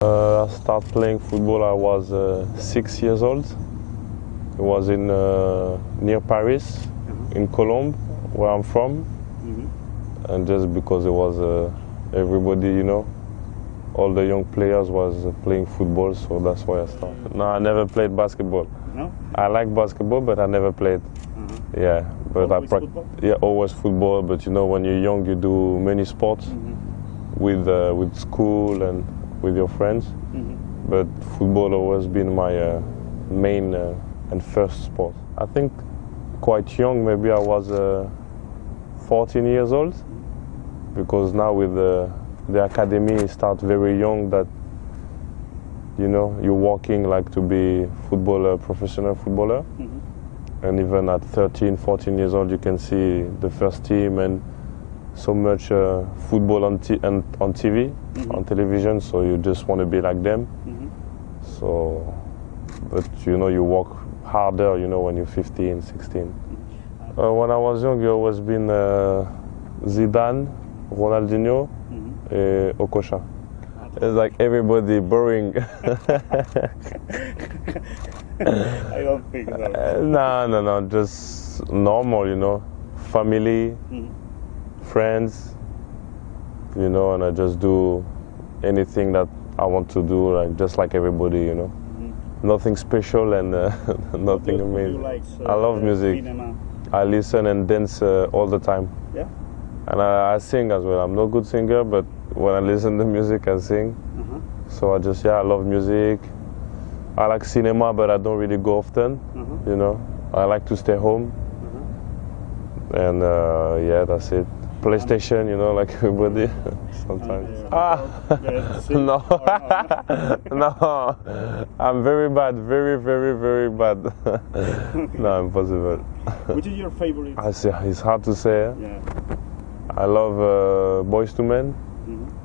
I started playing football. I was 6 years old. It was in near Paris, in Colombes, where I'm from. And just because it was everybody, you know, all the young players was playing football, so that's why I started. No, I never played basketball. No? I like basketball, but I never played. Yeah, but Always football? Yeah, always football. But you know, when you're young, you do many sports with school and with your friends. But football always been my main and first sport. I think quite young, maybe I was 14 years old, because now with the academy start very young, that you know you're working like to be professional footballer. And even at 13, 14 years old, you can see the first team and so much football on TV, on television, so you just want to be like them. So, but you know, you work harder, you know, when you're 15, 16. When I was young, you always been Zidane, Ronaldinho, and Okocha. It's like everybody boring. I don't think so. No, just normal, you know, family, friends, you know, and I just do anything that I want to do, like just like everybody, you know. Nothing special and nothing amazing. Like, I love music. Cinema? I listen and dance all the time. Yeah? And I sing as well. I'm not a good singer, but when I listen to music, I sing. So I love music. I like cinema, but I don't really go often, you know. I like to stay home. And yeah, that's it. PlayStation, you know, like everybody sometimes. No, no, I'm very bad, very bad. No, impossible. Which is your favorite? It's hard to say. Yeah. I love Boys to Men,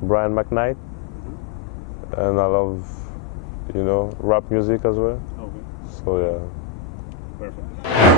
Brian McKnight, and I love, you know, rap music as well. Okay. So yeah. Perfect.